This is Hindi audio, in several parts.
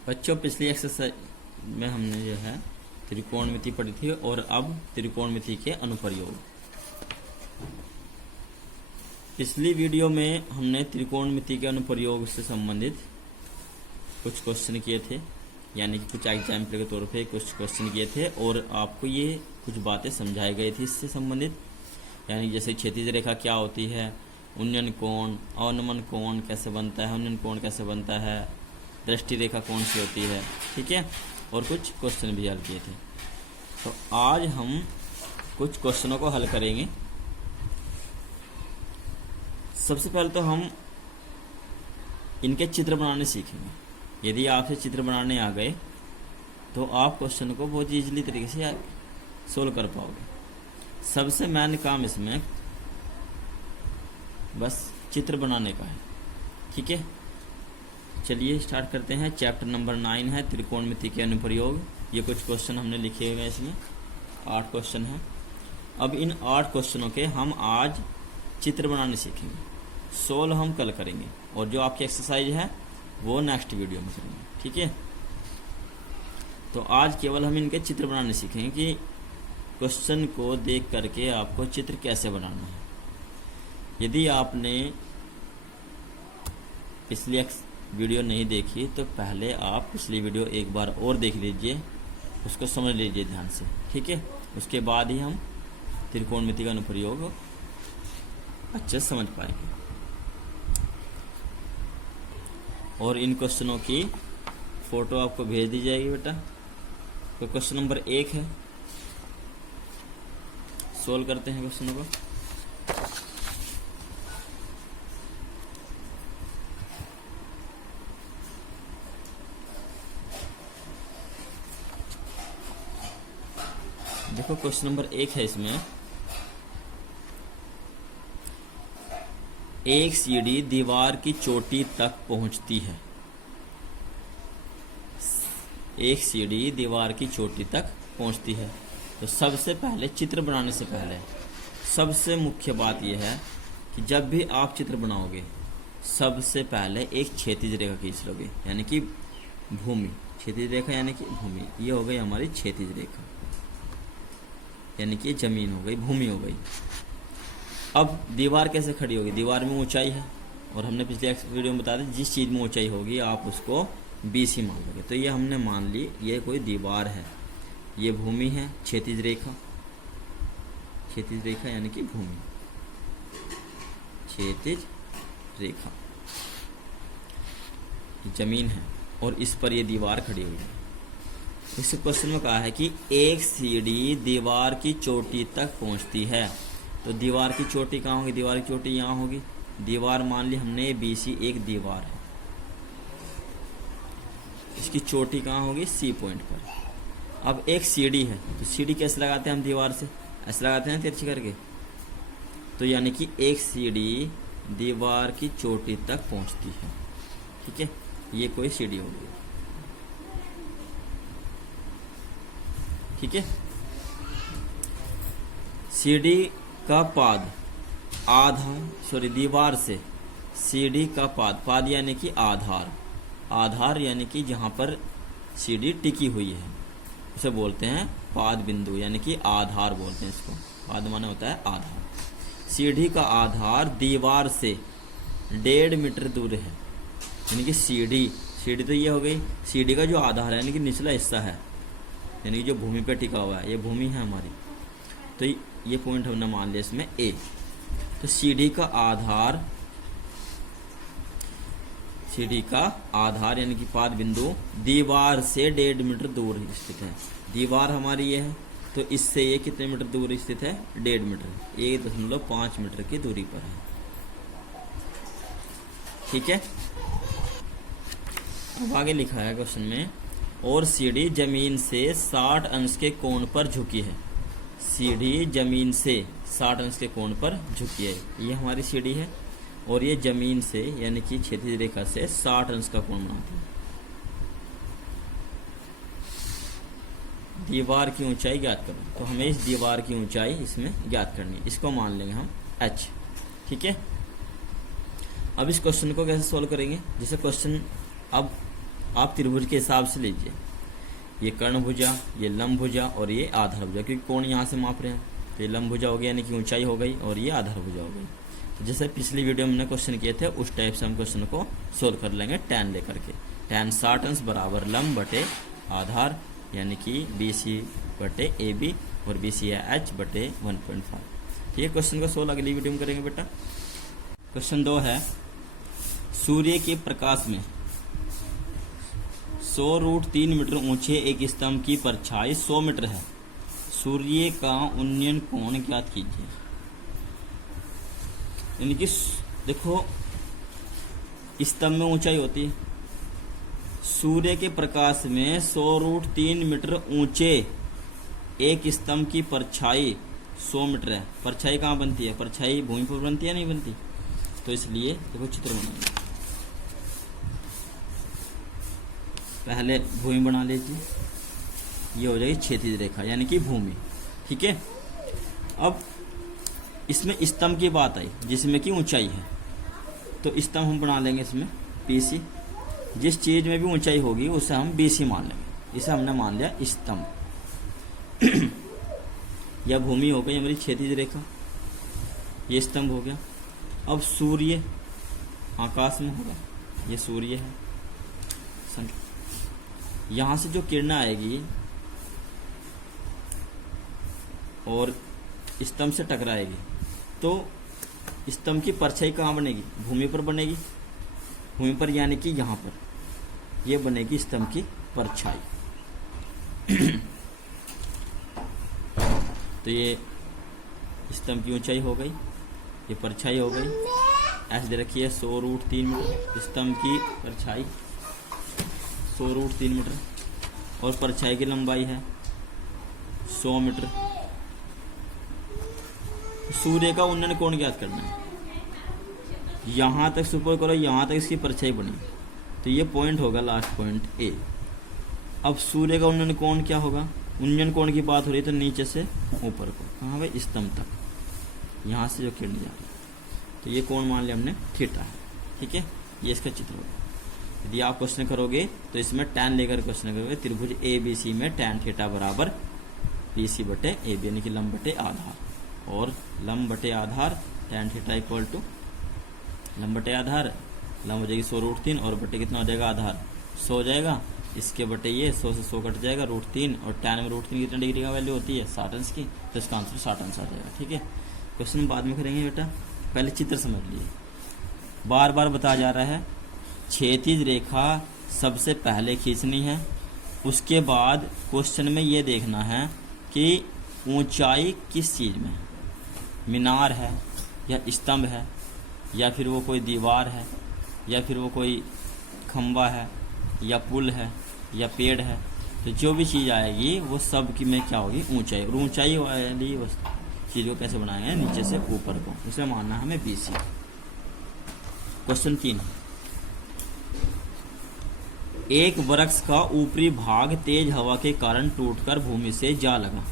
बच्चों पिछली एक्सरसाइज में हमने जो है त्रिकोणमिति पढ़ी थी और अब त्रिकोणमिति के अनुप्रयोग। पिछली वीडियो में हमने त्रिकोणमिति के अनुप्रयोग से संबंधित कुछ क्वेश्चन किए थे, यानी कि कुछ एग्जाम्पल के तौर पे कुछ क्वेश्चन किए थे और आपको ये कुछ बातें समझाई गई थी इससे संबंधित, यानी जैसे क्षैतिज रेखा क्या होती है, उन्नयन कोण, अवनमन कोण कैसे बनता है, उन्नयन कोण कैसे बनता है, दृष्टि रेखा कौन सी होती है, ठीक है। और कुछ क्वेश्चन भी हल किए थे। तो आज हम कुछ क्वेश्चनों को हल करेंगे। सबसे पहले तो हम इनके चित्र बनाने सीखेंगे। यदि आपसे चित्र बनाने आ गए तो आप क्वेश्चन को बहुत ईजिली तरीके से सोल्व कर पाओगे। सबसे मेन काम इसमें बस चित्र बनाने का है, ठीक है। चलिए स्टार्ट करते हैं। चैप्टर नंबर 9 है त्रिकोणमिति के अनुप्रयोग। ये कुछ क्वेश्चन हमने लिखे हुए हैं, इसमें 8 क्वेश्चन हैं। अब इन 8 क्वेश्चनों के हम आज चित्र बनाने सीखेंगे। सोल्व हम कल करेंगे और जो आपकी एक्सरसाइज है वो नेक्स्ट वीडियो में करेंगे, ठीक है। तो आज केवल हम इनके चित्र बनाने सीखेंगे कि क्वेश्चन को देख करके आपको चित्र कैसे बनाना है। यदि आपने पिछली वीडियो नहीं देखी तो पहले आप पिछली वीडियो एक बार और देख लीजिए, उसको समझ लीजिए ध्यान से, ठीक है। उसके बाद ही हम त्रिकोणमिति का अनुप्रयोग अच्छे से समझ पाएंगे। और इन क्वेश्चनों की फोटो आपको भेज दी जाएगी बेटा। तो क्वेश्चन नंबर 1 है, सोल्व करते हैं क्वेश्चनों को। देखो क्वेश्चन नंबर 1 है, इसमें एक सीढ़ी दीवार की चोटी तक पहुंचती है। एक सीढ़ी दीवार की चोटी तक पहुंचती है। तो सबसे पहले चित्र बनाने से पहले सबसे मुख्य बात यह है कि जब भी आप चित्र बनाओगे सबसे पहले एक क्षैतिज रेखा खींच लोगे, यानी कि भूमि। क्षैतिज रेखा यानी कि भूमि, ये हो गई हमारी क्षैतिज रेखा, यानी कि जमीन हो गई, भूमि हो गई। अब दीवार कैसे खड़ी होगी? दीवार में ऊंचाई है और हमने पिछले वीडियो में बताया था जिस चीज़ में ऊंचाई होगी आप उसको BC मान लोगे। तो ये हमने मान ली ये कोई दीवार है, ये भूमि है, क्षैतिज रेखा, क्षैतिज रेखा यानी कि भूमि, क्षैतिज रेखा जमीन है और इस पर ये दीवार खड़ी हुई है। इस क्वेश्चन में कहा है कि एक सीढ़ी दीवार की चोटी तक पहुंचती है। तो दीवार की चोटी कहाँ होगी? दीवार की चोटी यहाँ होगी। दीवार मान ली हमने BC एक दीवार है, इसकी चोटी कहाँ होगी? C पॉइंट पर। अब एक सीढ़ी है, तो सीढ़ी कैसे लगाते हैं हम? दीवार से ऐसे लगाते हैं तिरछी करके। तो यानी कि एक सीढ़ी दीवार की चोटी तक पहुंचती है, ठीक है। ये कोई सीढ़ी होगी, ठीक है। सीढ़ी का पाद दीवार से सीढ़ी का पाद यानी कि आधार यानी कि जहां पर सीढ़ी टिकी हुई है उसे बोलते हैं पाद बिंदु, यानी कि आधार बोलते हैं इसको। पाद माने होता है आधार। सीढ़ी का आधार दीवार से 1.5 मीटर दूर है, यानी कि सीढ़ी तो ये हो गई। सीढ़ी का जो आधार है यानी कि निचला हिस्सा है, यानी कि जो भूमि पे टिका हुआ है, ये भूमि है हमारी। तो ये पॉइंट हमने मान लिया इसमें A। तो सीढ़ी का आधार यानी कि पाद बिंदु दीवार से 1.5 मीटर दूर स्थित है। दीवार हमारी ये है, तो इससे ये कितने मीटर दूर स्थित है? 1.5 मीटर, 1.5 मीटर की दूरी पर है, ठीक है। अब आगे लिखा है क्वेश्चन में, और सीढ़ी जमीन से 60 अंश के कोण पर झुकी है। सीढ़ी जमीन से 60 अंश के कोण पर झुकी है। ये हमारी सीढ़ी है और ये जमीन से यानी कि क्षैतिज रेखा से 60 अंश का कोण बनाती है। दीवार की ऊंचाई ज्ञात करो। तो हमें इस दीवार की ऊंचाई इसमें ज्ञात करनी है, इसको मान लेंगे हम H, ठीक है। अब इस क्वेश्चन को कैसे सोल्व करेंगे? जैसे क्वेश्चन अब आप त्रिभुज के हिसाब से लीजिए, ये कर्ण भुजा, ये लंब भुजा और ये आधार भुजा, क्योंकि कोण यहाँ से माप रहे हैं। तो ये लंब भुजा हो गया यानी कि ऊंचाई हो गई, और ये आधार भुजा हो गई। तो जैसे पिछली वीडियो में हमने क्वेश्चन किए थे उस टाइप से हम क्वेश्चन को सोल्व कर लेंगे टैन लेकर के। टैन 60 अंश बराबर लंब बटे आधार यानी कि BC बटे AB और BC है H बटे 1.5। ये क्वेश्चन को सोल्व अगली वीडियो में करेंगे बेटा। क्वेश्चन 2 है, सूर्य के प्रकाश में 100√3 मीटर ऊंचे एक स्तंभ की परछाई 100 मीटर है। सूर्य का उन्नयन कोण ज्ञात कीजिए। यानी कि देखो स्तंभ में ऊंचाई होती है, सूर्य के प्रकाश में 100√3 मीटर ऊंचे एक स्तंभ की परछाई 100 मीटर है। परछाई कहाँ बनती है? परछाई भूमि पर बनती है नहीं बनती? तो इसलिए देखो चित्र बनाएंगे। पहले भूमि बना लीजिए, ये हो जाएगी क्षैतिज रेखा यानी कि भूमि। ठीक है, अब इसमें स्तंभ की बात आई जिसमें कि ऊंचाई है, तो स्तंभ हम बना लेंगे इसमें BC। जिस चीज में भी ऊंचाई होगी उसे हम BC मान लेंगे। इसे हमने मान लिया स्तंभ। यह भूमि हो गई हमारी क्षैतिज रेखा, ये स्तंभ हो गया। अब सूर्य आकाश में होगा, ये सूर्य है। यहां से जो किरण आएगी और स्तंभ से टकराएगी, तो स्तंभ की परछाई कहाँ बनेगी? भूमि पर बनेगी। भूमि पर यानी कि यहाँ पर ये बनेगी स्तंभ की परछाई। तो ये स्तंभ की ऊंचाई हो गई, ये परछाई हो गई। ऐसे दे रखी है 100√3 मीटर, स्तंभ की परछाई 100√3 मीटर और परछाई की लंबाई है 100 मीटर। सूर्य का उन्नयन कोण ज्ञात करना है। यहां तक सुपर करो, यहां तक इसकी परछाई बनी, तो ये पॉइंट होगा लास्ट पॉइंट A। अब सूर्य का उन्नयन कोण क्या होगा? उन्नयन कोण की बात हो रही है तो नीचे से ऊपर को, कहाँ भाई? स्तंभ तक, यहां से जो किरण जा रही है, तो ये कोण मान लिया हमने थीटा है। ठीक है, ये इसका चित्र होगा। यदि आप क्वेश्चन करोगे तो इसमें टैन लेकर क्वेश्चन करोगे। त्रिभुज ABC में टैन थीटा बराबर BC बटे AB यानी कि लंब बटे आधार, और लंब बटे आधार टैन थीटा इक्वल टू लंब बटे आधार, लंब हो जाएगी 100√3 और बटे कितना हो जाएगा? आधार 100 हो जाएगा। इसके बटे ये 100 से 100 कट जाएगा √3, और टैन में √3 कितने डिग्री का वैल्यू होती है? 60 अंश की, तो इसका आंसर 60 अंश आ जाएगा। ठीक है, क्वेश्चन बाद में करेंगे बेटा, पहले चित्र समझ लिए। बार बार बताया जा रहा है क्षैतिज रेखा सबसे पहले खींचनी है, उसके बाद क्वेश्चन में ये देखना है कि ऊंचाई किस चीज में, मीनार है या स्तंभ है या फिर वो कोई दीवार है या फिर वो कोई खंबा है या पुल है या पेड़ है। तो जो भी चीज़ आएगी वो सब की में क्या होगी? ऊंचाई। और ऊंचाई वाली चीज़ को कैसे बनाएंगे? नीचे से ऊपर को, उसे मानना है हमें BC। क्वेश्चन 3, एक वृक्ष का ऊपरी भाग तेज हवा के कारण टूटकर भूमि से जा लगा।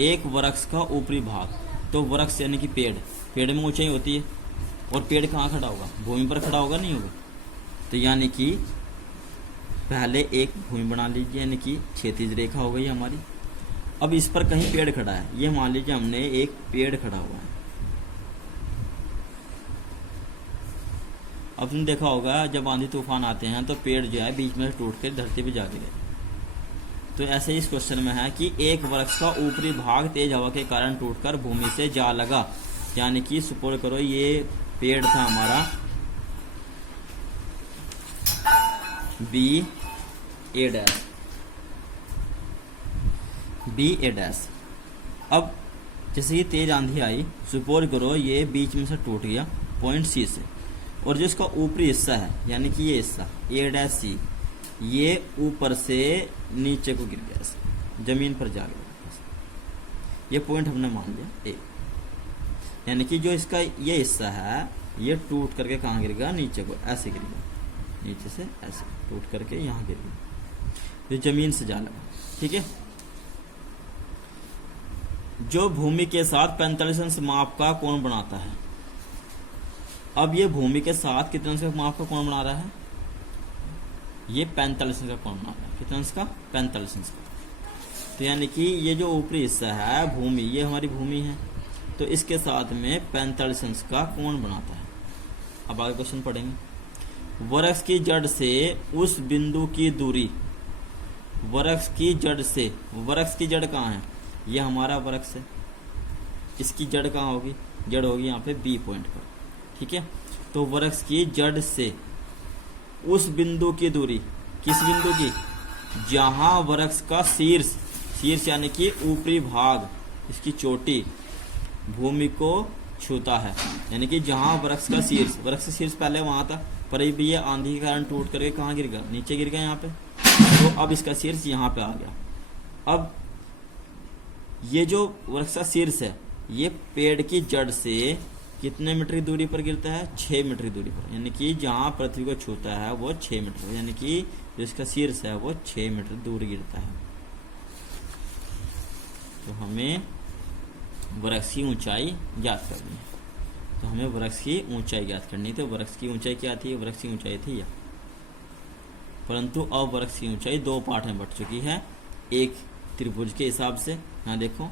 एक वृक्ष का ऊपरी भाग, तो वृक्ष यानी कि पेड़, पेड़ में ऊंचाई होती है, और पेड़ कहाँ खड़ा होगा? भूमि पर खड़ा होगा, नहीं होगा? तो यानी कि पहले एक भूमि बना लीजिए यानी कि क्षैतिज रेखा हो गई हमारी। अब इस पर कहीं पेड़ खड़ा है, ये मान लीजिए हमने एक पेड़ खड़ा हुआ है। अब तुमने देखा होगा जब आंधी तूफान आते हैं तो पेड़ जो है बीच में टूट कर धरती पे जा गिरे। तो ऐसे ही इस क्वेश्चन में है कि एक वृक्ष का ऊपरी भाग तेज हवा के कारण टूटकर भूमि से जा लगा, यानी कि सपोज करो ये पेड़ था हमारा BA'। अब जैसे ये तेज आंधी आई, सपोज करो ये बीच में से टूट गया पॉइंट C से, और जो इसका ऊपरी हिस्सा है यानी कि ये हिस्सा A', ये ऊपर से नीचे को गिर गया, जमीन पर जा गया। ये पॉइंट हमने मान लिया A, यानी कि जो इसका ये हिस्सा है ये टूट करके कहाँ गिर गया? नीचे को, ऐसे गिर गया, नीचे से ऐसे टूट करके यहाँ गिर गया, जो जमीन से जा लगा। ठीक है, जो भूमि के साथ 45 अंश माप का कोण बनाता है। अब ये भूमि के साथ कितने अंश माप का कोण बना रहा है? ये 45 अंश का कोण बना रहा है। कितना अंश का? 45 अंश का। तो यानी कि ये जो ऊपरी हिस्सा है भूमि, ये हमारी भूमि है, तो इसके साथ में 45 अंश का कोण बनाता है। अब आगे क्वेश्चन पढ़ेंगे। वृक्ष की जड़ से उस बिंदु की दूरी, वृक्ष की जड़ से, वृक्ष की जड़ कहाँ है? ये हमारा वृक्ष है, इसकी जड़ कहाँ होगी? जड़ होगी यहाँ पे बी पॉइंट पर, ठीक है। तो वृक्ष की जड़ से उस बिंदु की दूरी, किस बिंदु की? जहां वृक्ष का शीर्ष, शीर्ष यानी कि ऊपरी भाग, इसकी चोटी भूमि को छूता है, यानी कि जहां वृक्ष का शीर्ष, वृक्ष का शीर्ष पहले वहां था, पर ये आंधी के कारण टूट करके कहाँ गिर गया? नीचे गिर गया यहाँ पे। तो अब इसका शीर्ष यहाँ पे आ गया। अब ये जो वृक्ष का शीर्ष है, ये पेड़ की जड़ से कितने मीटर की दूरी पर गिरता है? 6 मीटर की दूरी पर, यानी कि जहां पृथ्वी को छूता है वो 6 मीटर, यानी कि जो इसका शीर्ष है वो 6 मीटर दूर गिरता है। तो हमें वृक्ष की ऊंचाई ज्ञात करनी है। तो हमें वृक्ष की ऊंचाई ज्ञात करनी, तो वृक्ष की ऊंचाई क्या थी? वृक्ष की ऊंचाई थी यह, परंतु अब वृक्ष की ऊंचाई दो पार्ट में बट चुकी है। एक त्रिभुज के हिसाब से, यहाँ देखो,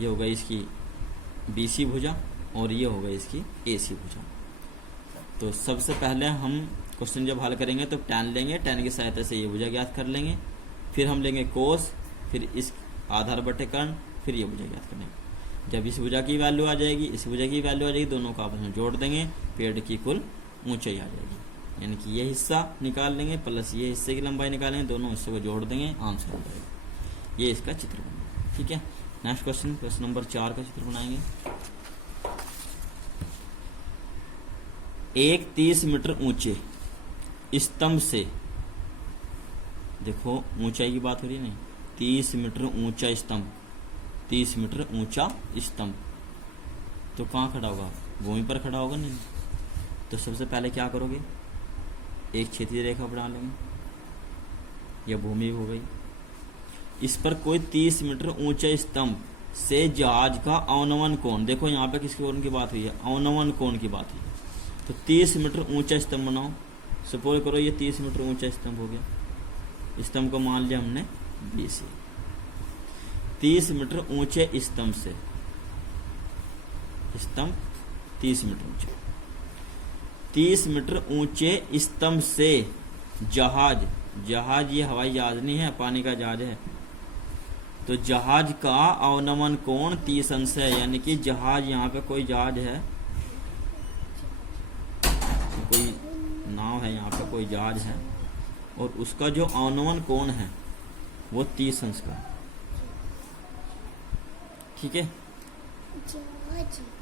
ये हो गई इसकी BC भुजा और ये हो गई इसकी AC भुजा। तो सबसे पहले हम क्वेश्चन जब हल करेंगे तो tan लेंगे, tan की सहायता से ये भुजा ज्ञात कर लेंगे, फिर हम लेंगे कोस, फिर इस आधार बटे कर्ण, फिर ये भुजा ज्ञात करेंगे। जब इस भुजा की वैल्यू आ जाएगी, इस भुजा की वैल्यू आ जाएगी, दोनों का आपस में जोड़ देंगे, पेड़ की कुल ऊंचाई आ जाएगी। यानी कि ये हिस्सा निकाल लेंगे प्लस ये हिस्से की लंबाई निकालेंगे, दोनों हिस्से को जोड़ देंगे, आंसर हो जाएगा। ये इसका चित्र बनेगा, ठीक है। नेक्स्ट क्वेश्चन, क्वेश्चन नंबर 4 का चित्र बनाएंगे। एक 30 मीटर ऊंचे स्तंभ से, देखो ऊंचाई की बात हो रही है नहीं, 30 मीटर ऊंचा स्तंभ, 30 मीटर ऊंचा स्तंभ, तो कहाँ खड़ा होगा? भूमि पर खड़ा होगा नहीं। तो सबसे पहले क्या करोगे? एक क्षैतिज रेखा बना लेंगे, यह भूमि हो गई। इस पर कोई 30 मीटर ऊंचा स्तंभ से जहाज का अवनमन कोण, देखो यहाँ पे किसके कोण की बात हुई है? अवनमन कोण की बात हुई है। तो 30 मीटर ऊंचा स्तंभ बनाओ। सपोज करो ये 30 मीटर ऊंचा स्तंभ हो गया, स्तंभ को मान लिया हमने BC। 30 मीटर ऊंचे स्तंभ से, स्तंभ 30 मीटर ऊंचे, 30 मीटर ऊंचे स्तंभ से जहाज, जहाज ये हवाई जहाज नहीं है, पानी का जहाज है, तो जहाज का अवनमन कोण 30 अंश है। यानी कि जहाज, यहाँ पे कोई जहाज है, कोई नाव है, यहाँ पे कोई जहाज है, और उसका जो अवनमन कोण है वो 30 अंश का, ठीक है।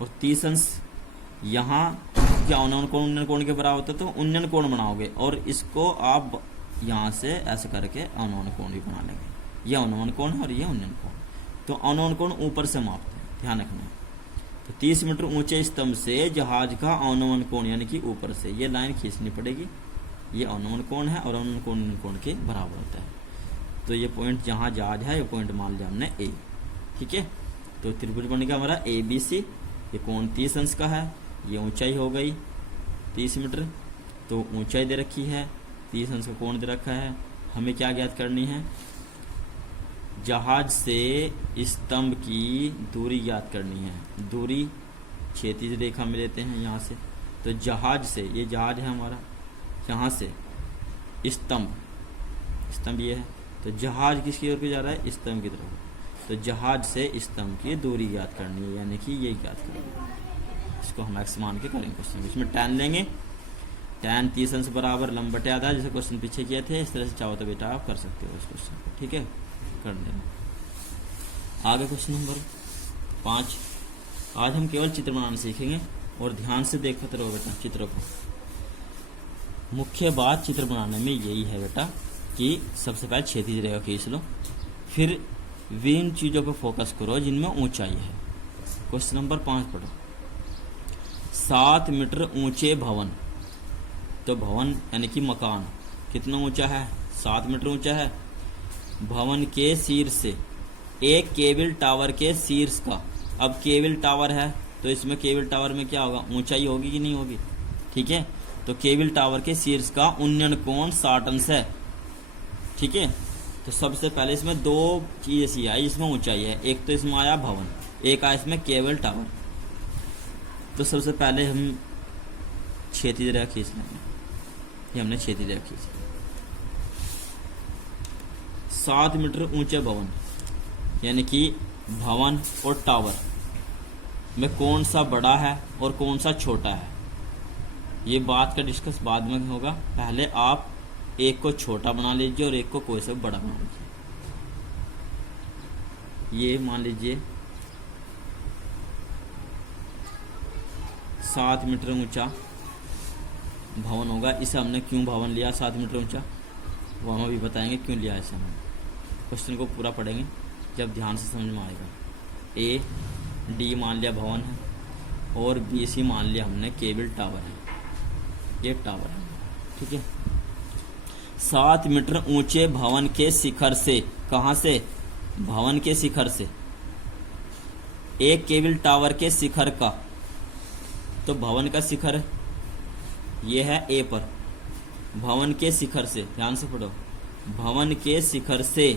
और 30 अंश यहाँ क्या अवनमन कोण उन्नयन कोण के बराबर होता है, तो उन्नयन कोण बनाओगे और इसको आप यहाँ से ऐसे करके अवनमन कोण भी बना लेंगे। ये अवनमन कोण है और ये उन्नयन कोण। तो अवनमन कोण ऊपर से मापते हैं, ध्यान रखना। तो 30 मीटर ऊंचे स्तंभ से जहाज का अवनमन कोण, यानी कि ऊपर से ये लाइन खींचनी पड़ेगी, ये अवनमन कोण है और अवनमन कोण उन्नयन कोण के बराबर होता है। तो ये पॉइंट जहाँ जहाज है, ये पॉइंट मान लिया हमने A, ठीक है। तो त्रिभुज बन गया हमारा ABC। ये कोण 30 अंश का है, ये ऊंचाई हो गई 30 मीटर, तो ऊंचाई दे रखी है, 30 अंश का कोण दे रखा है। हमें क्या ज्ञात करनी है? जहाज से स्तंभ की दूरी ज्ञात करनी है। दूरी क्षैतिज रेखा में लेते हैं यहाँ से, तो जहाज से, ये जहाज है हमारा, यहाँ से स्तंभ, स्तंभ ये है, तो जहाज किसकी ओर को जा रहा है? स्तंभ की तरफ। तो जहाज से स्तंभ की दूरी ज्ञात करनी है, यानी कि ये ज्ञात करनी है। इसको हम x मान के करेंगे क्वेश्चन। इसमें tan लेंगे, tan 30 अंश बराबर लंब बटे आधा, जैसे क्वेश्चन पीछे किए थे, इस तरह से चाहो तो बेटा आप कर सकते हो इस क्वेश्चन को, ठीक है, कर देना। आगे क्वेश्चन नंबर 5। आज हम केवल चित्र बनाना सीखेंगे और ध्यान से देखते रहो बेटा चित्र को। मुख्य बात चित्र बनाने में यही है बेटा कि सबसे पहले क्षैतिज रेखा खींच लो, फिर विभिन्न चीज़ों पर फोकस करो जिनमें ऊंचाई है। क्वेश्चन नंबर 5 पढ़ो। 7 मीटर ऊंचे भवन, तो भवन यानी कि मकान कितना ऊंचा है? 7 मीटर ऊंचा है। भवन के शीर्ष से एक केबल टावर के शीर्ष का, अब केबल टावर है तो इसमें केबल टावर में क्या होगा? ऊंचाई होगी कि नहीं होगी? ठीक है, तो तो केबल टावर के शीर्ष का उन्नयन कोण 60 अंश है। ठीक है, तो सबसे पहले इसमें दो चीज ऐसी आई, इसमें ऊंचाई है, एक तो इसमें आया भवन, एक आया इसमें केबल टावर। तो सबसे पहले हम क्षैतिज रेखा खींच लेंगे, ये हमने क्षैतिज रेखा खींची। 7 मीटर ऊंचे भवन, यानी कि भवन और टावर में कौन सा बड़ा है और कौन सा छोटा है, ये बात का डिस्कस बाद में होगा। पहले आप एक को छोटा बना लीजिए और एक को कोई सा बड़ा बना लीजिए। ये मान लीजिए 7 मीटर ऊंचा भवन होगा। इसे हमने क्यों भवन लिया 7 मीटर ऊंचा, वो हम अभी बताएंगे क्यों लिया इसे। हम क्वेश्चन को पूरा पढ़ेंगे जब ध्यान से समझ में आएगा। ए डी मान लिया भवन है और बी सी मान लिया हमने केबल टावर है, ये टावर है। ठीक है, 7 मीटर ऊंचे भवन के शिखर से, कहां से, भवन के शिखर से, एक केबल टावर के शिखर का, तो भवन का शिखर ये है ए पर, भवन के शिखर से, ध्यान से पढ़ो, भवन के शिखर से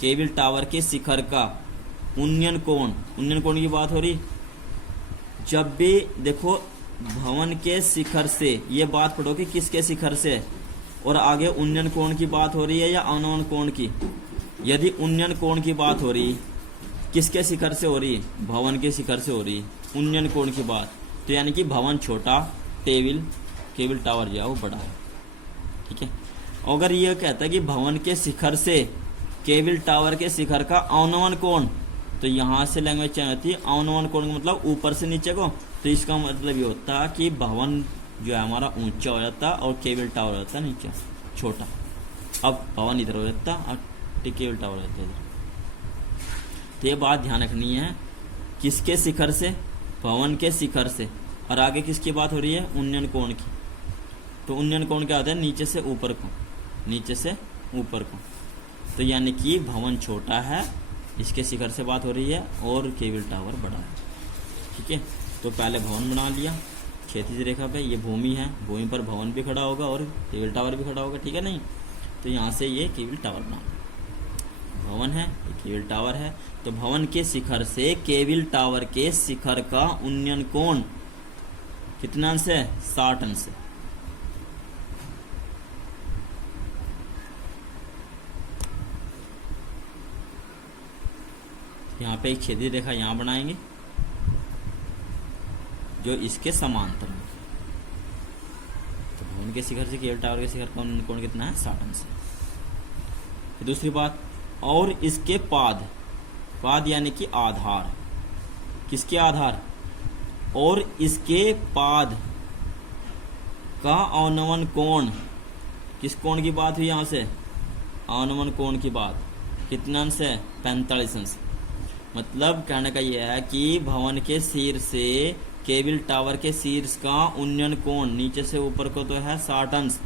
केबल टावर के शिखर का उन्नयन कोण, उन्नयन कोण की बात हो रही। जब भी देखो भवन के शिखर से, ये बात पढ़ो कि किसके शिखर से, और आगे उन्नयन कोण की बात हो रही है या अवनमन कोण की। यदि उन्नयन कोण की बात हो रही, किसके शिखर से हो रही, भवन के शिखर से हो रही उन्नयन कोण की बात, तो यानी कि भवन छोटा, केबल टावर जो है वो बड़ा है। ठीक है, अगर ये कहता है कि भवन के शिखर से केबल टावर के शिखर का अवनमन कोण, तो यहाँ से लैंग्वेज चेंज होती है। अवनमन कोण का मतलब ऊपर से नीचे को, तो इसका मतलब ये होता है कि भवन जो है हमारा ऊंचा हो जाता और केबल टावर होता है नीचे छोटा। अब भवन इधर हो जाता और केबल टावर हो जाता इधर। तो ये बात ध्यान रखनी है, किसके शिखर से, भवन के शिखर से, और आगे किसकी बात हो रही है, उन्नयन कोण की। तो उन्नयन कोण क्या होता है, नीचे से ऊपर को, नीचे से ऊपर को। तो यानी कि भवन छोटा है, इसके शिखर से बात हो रही है, और केबल टावर बड़ा है। ठीक है, तो पहले भवन बना लिया क्षैतिज रेखा पे, ये भूमि है, भूमि पर भवन भी खड़ा होगा और केबल टावर भी खड़ा होगा। ठीक है नहीं, तो यहाँ से ये केबल टावर बना, भवन है, ये केबल टावर है। तो भवन के शिखर से केबल टावर के शिखर का उन्नयन कोण कितना अंश है, 60 अंश है। यहाँ पे एक क्षैतिज रेखा यहाँ बनाएंगे जो इसके समांतर है। तो भवन के शिखर से केबल टावर के शिखर का उन्नयन कोण कितना है, 60 अंश है। दूसरी बात, और इसके पाद, पाद यानी कि आधार, किसके आधार, और इसके पाद का अवनमन कोण, किस कोण की बात हुई यहाँ से, अवनमन कोण की बात, कितना अंश है, 45 अंश। मतलब कहने का यह है कि भवन के शीर्ष से केबल टावर के शीर्ष का उन्नयन कोण नीचे से ऊपर को तो है 60 अंश,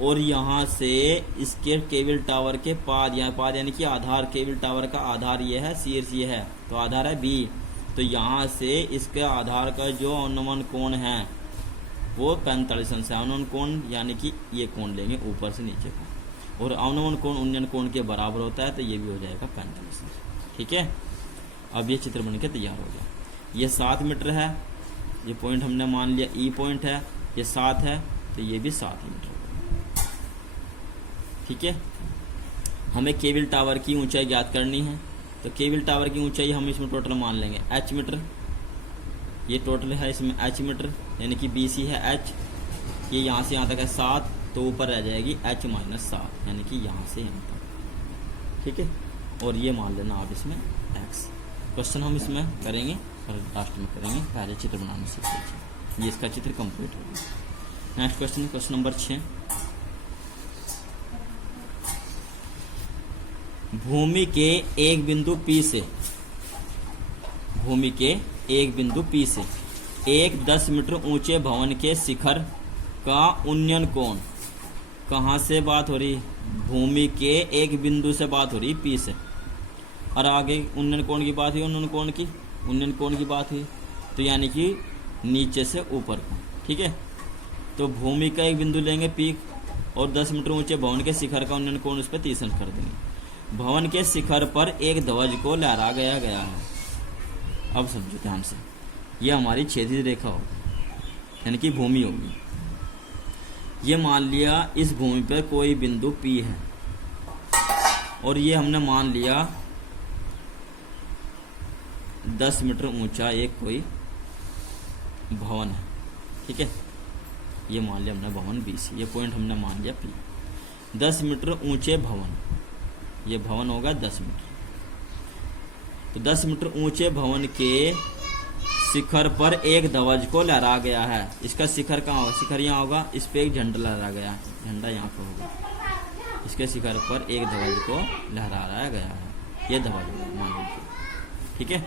और यहाँ से इसके केबल टावर के पाद, यहाँ पाद यानी कि आधार, केबल टावर का आधार ये है, शीर्ष ये है, तो आधार है बी। तो यहाँ से इसके आधार का जो अवनमन कोण है वो 45 अंश है। अवनमन कोण यानी कि ये कोण लेंगे ऊपर से नीचे को, और अवनमन कोण उन्नयन कोण के बराबर होता है, तो ये भी हो जाएगा 45 अंश। ठीक है, अब ये चित्र बन के तैयार हो गया। ये 7 मीटर है, ये पॉइंट हमने मान लिया ई पॉइंट है, ये 7 है, तो ये भी 7 मीटर। ठीक है, हमें केबल टावर की ऊंचाई ज्ञात करनी है, तो केबल टावर की ऊंचाई हम इसमें टोटल मान लेंगे h मीटर। ये टोटल है इसमें h मीटर, यानी कि BC है h, ये यहाँ से यहाँ तक है 7, तो ऊपर रह जाएगी h - 7, यानी कि यहाँ से यहाँ तक। ठीक है, और ये मान लेना आप इसमें x। क्वेश्चन हम इसमें करेंगे और लास्ट में करेंगे, पहले चित्र बनाने सीख लीजिए। ये इसका चित्र कंप्लीट हो गया। Next question, question number 6। भूमि के एक बिंदु P से, भूमि के एक बिंदु P से एक 10 मीटर ऊंचे भवन के शिखर का उन्नयन कोण, कहाँ से बात हो रही, भूमि के एक बिंदु से बात हो रही P से, और आगे उन्नयन कोण की बात हुई, उन्नयन कोण की बात हुई, तो यानी कि नीचे से ऊपर को। ठीक है, तो भूमि का एक बिंदु लेंगे पी और 10 मीटर ऊंचे भवन के शिखर का उन्नयन कोण उस पर 30 अंश कर देंगे। भवन के शिखर पर एक ध्वज को लहरा गया है। अब समझो ध्यान से, ये हमारी क्षैतिज रेखा होगी यानी कि भूमि होगी। ये मान लिया इस भूमि पर कोई बिंदु P है और ये हमने मान लिया 10 मीटर ऊंचा एक कोई भवन है, ठीक है। ये मान लिया हमने भवन BC, ये पॉइंट हमने मान लिया P। 10 मीटर ऊंचे भवन, ये भवन होगा 10 मीटर। तो 10 मीटर ऊंचे भवन के शिखर पर एक ध्वज को लहरा गया है। इसका शिखर कहाँ होगा? शिखर यहाँ होगा, इस पे एक झंडा लहरा गया है, झंडा यहाँ पर होगा। इसके शिखर पर एक ध्वज को लहराया गया है, ये ध्वज होगा मान लीजिए, ठीक है।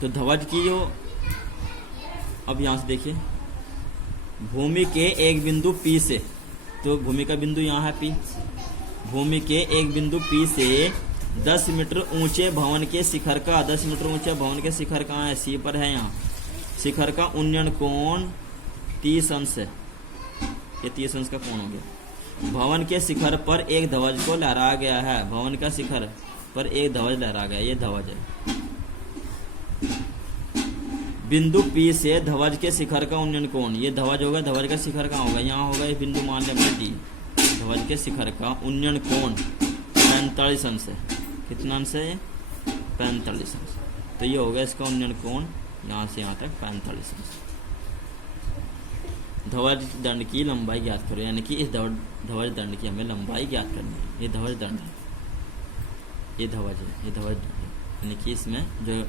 तो ध्वज की जो, अब यहाँ से देखिए, भूमि के एक बिंदु P से, तो भूमि का बिंदु यहाँ है P, भूमि के एक बिंदु P से 10 मीटर ऊंचे भवन के शिखर का, 10 मीटर ऊंचे भवन के शिखर कहाँ है? C पर है यहाँ। शिखर का उन्नयन कोण 30 अंश है, ये 30 अंश का कोण हो गया। भवन के शिखर पर एक ध्वज को लहराया गया है, भवन का शिखर पर एक ध्वज लहरा गया, ये ध्वज है। बिंदु P से ध्वज के शिखर का उन्नयन कोण, ये ध्वज होगा, ध्वज का शिखर कहाँ होगा? यहाँ होगा, ये बिंदु मान लिया हमने D। ध्वज के शिखर का उन्नयन कोण 45 अंश है। कितना अंश है? 45 अंश। तो ये होगा इसका उन्नयन कोण यहाँ से यहाँ तक 45 अंश। ध्वज दंड की लंबाई ज्ञात करो, यानी कि इस ध्वज दंड की हमें लंबाई ज्ञात करनी है। ये ध्वज दंड है, ये ध्वज है, ये ध्वज दंड है, यानी कि इसमें जो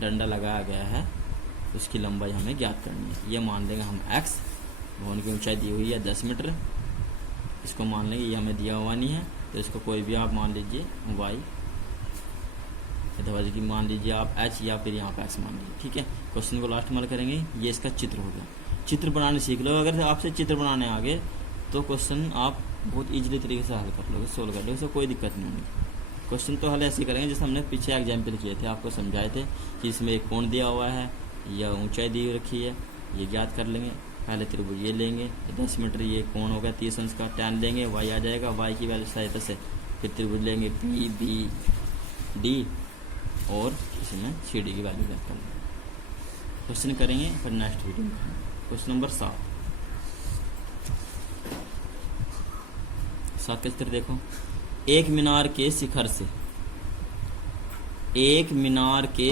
डंडा लगाया गया है उसकी लंबाई हमें ज्ञात करनी है। ये मान लेंगे हम x, भवन की ऊंचाई दी हुई है 10 मीटर, इसको मान लेंगे, ये हमें दिया हुआ नहीं है तो इसको कोई भी आप मान लीजिए y, ध्वज की मान लीजिए आप h, या फिर यहाँ पे x मान लीजिए, ठीक है। क्वेश्चन को लास्ट में करेंगे, ये इसका चित्र हो गया। चित्र बनाने सीख लो, अगर आपसे चित्र बनाने आ गए तो क्वेश्चन आप बहुत ईजिली तरीके से हल कर लोगे, सोल्व कर लोगे, इसमें कोई दिक्कत नहीं होगी। क्वेश्चन तो हल ऐसे करेंगे जैसे हमने पीछे एग्जाम्पल किए थे, आपको समझाए थे कि इसमें एक कोण दिया हुआ है या ऊंचाई दी रखी है, ये ज्ञात कर लेंगे। पहले त्रिभुज ये लेंगे, 10 मीटर ये कोण होगा 30 अंश का, tan लेंगे, y आ जाएगा, y की वैल्यू सहायता से फिर त्रिभुज लेंगे P B D और इसमें CD की वैल्यू ज्ञात कर लेंगे। क्वेश्चन करेंगे फिर नेक्स्ट वीडियो में। क्वेश्चन नंबर 7 का चित्र देखो। एक मीनार के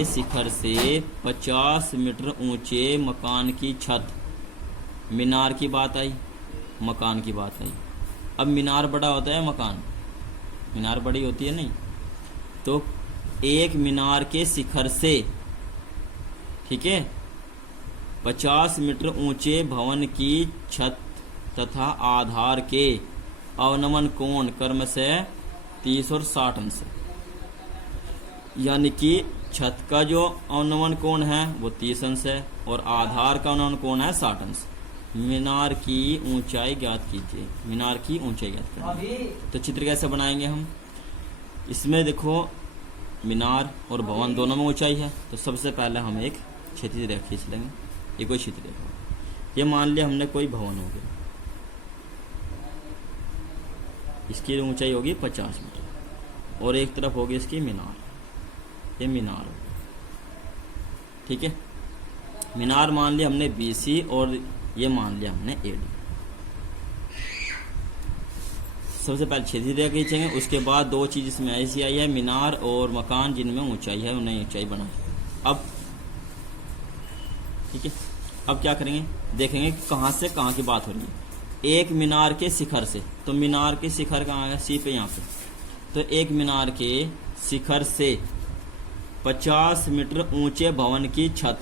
शिखर से 50 मीटर ऊंचे मकान की छत, मीनार की बात आई, मकान की बात आई। अब मीनार बड़ा होता है, मीनार बड़ी होती है नहीं, तो एक मीनार के शिखर से, ठीक है, 50 मीटर ऊंचे भवन की छत तथा आधार के अवनमन कोण क्रमशः 30 और 60 अंश, यानी कि छत का जो अवनमन कोण है वो 30 अंश है और आधार का अवनमन कोण है 60 अंश। मीनार की ऊंचाई ज्ञात कीजिए, मीनार की ऊंचाई ज्ञात करेंगे। तो चित्र कैसे बनाएंगे हम? इसमें देखो मीनार और भवन दोनों में ऊंचाई है, तो सबसे पहले हम एक क्षैतिज रेखा खींच लेंगे। ये कोई क्षैतिज रेखा, ये मान लिया हमने कोई भवन हो गया, इसकी ऊंचाई होगी 50 मीटर और एक तरफ होगी इसकी मीनार, ये मीनार होगी, ठीक है। मीनार मान लिया हमने BC और ये मान लिया हमने AD। सबसे पहले क्षैतिज रेखा खींचेंगे, उसके बाद दो चीज इसमें ऐसी आई है, मीनार और मकान जिनमें ऊंचाई है उन्हें ऊंचाई बनाई। अब ठीक है, अब क्या करेंगे, देखेंगे कहाँ से कहाँ की बात हो रही है। एक मीनार के शिखर से, तो मीनार के शिखर कहाँ है? C पे, यहाँ पे। तो एक मीनार के शिखर से 50 मीटर ऊंचे भवन की छत,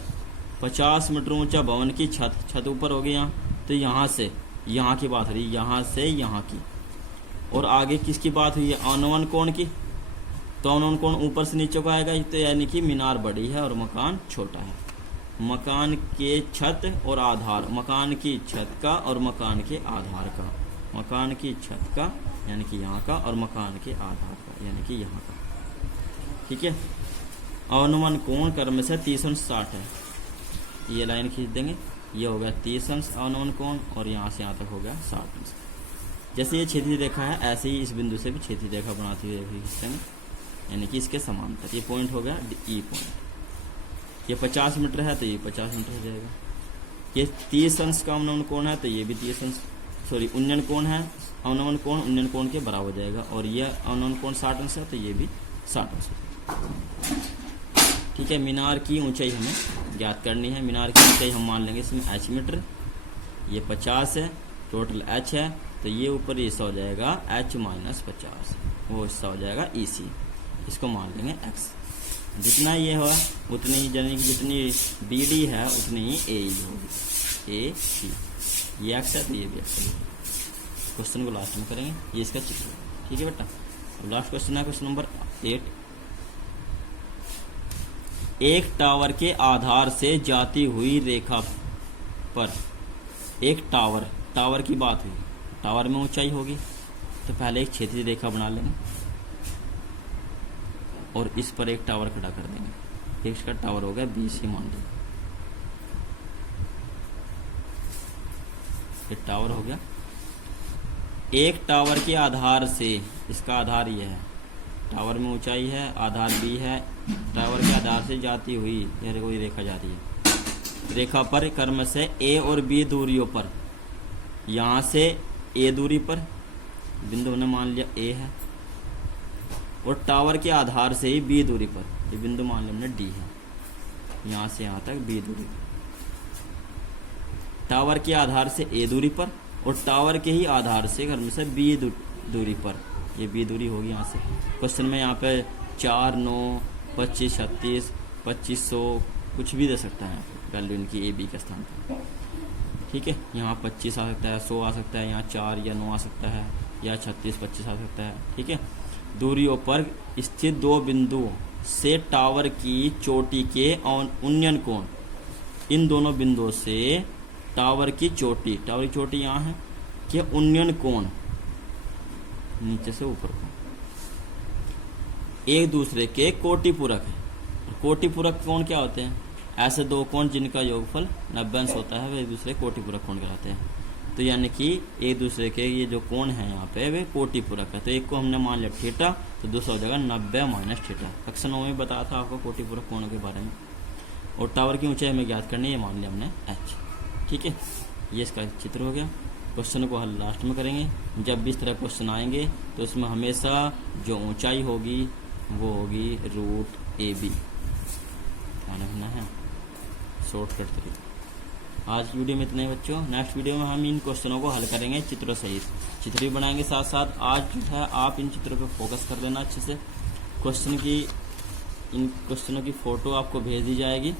50 मीटर ऊंचा भवन की छत ऊपर होगी यहाँ, तो यहाँ से यहाँ की बात हो रही है, यहाँ से यहाँ की। और आगे किसकी बात हुई है? अवनमन कोण की। तो अवनमन कोण ऊपर से नीचे को आएगा, तो यानी कि मीनार बड़ी है और मकान छोटा है। मकान के छत और आधार, मकान की छत का और मकान के आधार का, मकान की छत का यानी कि यहाँ का और मकान के आधार का यानी कि यहाँ का, ठीक है। अवनमन कोण क्रम से 30 और 60 है, ये लाइन खींच देंगे, ये हो गया 30 अंश अवनमन कोण और यहाँ से यहाँ तक हो गया 60 अंश। जैसे ये क्षैतिज रेखा है ऐसे ही इस बिंदु से भी क्षैतिज रेखा बनाती हुई खींचेंगे, यानी कि इसके समांतर। ये पॉइंट हो गया ई पॉइंट। ये 50 मीटर है तो ये 50 मीटर हो जाएगा। ये 30 अंश का अवनमन कोण है तो ये भी 30 अंश, सॉरी उन्नयन कोण है, अवनमन कोण उन्नयन कोण के बराबर हो जाएगा। और ये अवनमन कोण 60 अंश है तो ये भी 60 अंश। ठीक है, मीनार की ऊंचाई हमें ज्ञात करनी है। मीनार की ऊंचाई हम मान लेंगे इसमें h मीटर, ये 50 है, टोटल h है, तो ये ऊपर हिस्सा हो जाएगा h माइनस 50, वो हिस्सा हो जाएगा EC, इसको मान लेंगे x। जितना ये हो उतनी ही, यानी कि जितनी BD है उतनी ही AE होगी, AC। ये x है तो ये भी x है। क्वेश्चन को लास्ट में करेंगे, ये इसका चित्र है। ठीक है बेटा, अब लास्ट क्वेश्चन है क्वेश्चन नंबर 8। एक टावर के आधार से जाती हुई रेखा पर, एक टावर की बात हुई, टावर में ऊंचाई होगी तो पहले एक क्षैतिज रेखा बना लेंगे और इस पर एक टावर खड़ा कर देंगे। इसका टावर हो गया BC मान लीजिए, ये टावर हो गया। एक टावर के आधार से, इसका आधार ये है, टावर में ऊंचाई है, आधार B है, टावर के आधार से जाती हुई यह कोई रेखा जा रही है। रेखा पर क्रम से A और B दूरियों पर, यहाँ से A दूरी पर बिंदु हमने मान लिया A है, और टावर के आधार से ही B दूरी पर, ये बिंदु मान लिया हमने D है, यहाँ से यहाँ तक B दूरी पर। टावर के आधार से A दूरी पर और टावर के ही आधार से क्रम से B दूरी पर, ये B दूरी होगी यहाँ से। क्वेश्चन में यहाँ पे 4, 9, 25, 36, 2500 कुछ भी दे सकता है वैल्यू इनकी AB के स्थान पर। ठीक है, यहाँ 25 आ सकता है, 100 आ सकता है, यहाँ 4 या 9 आ सकता है, या 36, 25 आ सकता है। ठीक है, दूरियों पर स्थित दो बिंदुओं से टावर की चोटी के उन्नयन कोण, इन दोनों बिंदुओं से टावर की चोटी यहाँ है कि उन्नयन कोण नीचे से ऊपर को एक दूसरे के कोटिपूरक है। कोटिपूरक कोण क्या होते हैं? ऐसे दो कोण जिनका योगफल 90 अंश होता है वे एक दूसरे कोटिपूरक कोण कहलाते हैं। तो यानी कि एक दूसरे के ये जो कोण है यहाँ पे वे कोटिपूरक है। तो एक को हमने मान लिया थीटा, तो दूसरा हो जाएगा 90 माइनस थीटा। कक्षा 9 में बताया था आपको कोटिपूरक कोणों के बारे में। और टावर की ऊंचाई हमें ज्ञात करनी है, मान लिया हमने h। ठीक है, ये इसका चित्र हो गया। क्वेश्चन को हल लास्ट में करेंगे। जब भी इस तरह क्वेश्चन आएंगे तो इसमें हमेशा जो ऊंचाई होगी वो होगी √AB, ध्यान रखना है, शॉर्टकट तरीका। आज की वीडियो में इतना ही बच्चों। नेक्स्ट वीडियो में हम इन क्वेश्चनों को हल करेंगे चित्रों सहित, चित्र भी बनाएंगे साथ साथ। आज जो है आप इन चित्रों पर फोकस कर लेना अच्छे से। इन क्वेश्चनों की फ़ोटो आपको भेज दी जाएगी।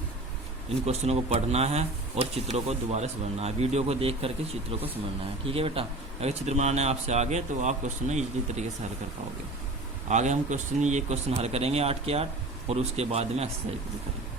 इन क्वेश्चनों को पढ़ना है और चित्रों को दोबारा समझना है, वीडियो को देख करके चित्रों को समझना है। ठीक है बेटा, अगर चित्र बनाने आपसे आगे तो आप क्वेश्चन इजीली तरीके से हल कर पाओगे। आगे हम ये क्वेश्चन हल करेंगे 8 के 8 और उसके बाद में एक्सरसाइज पूरी करेंगे।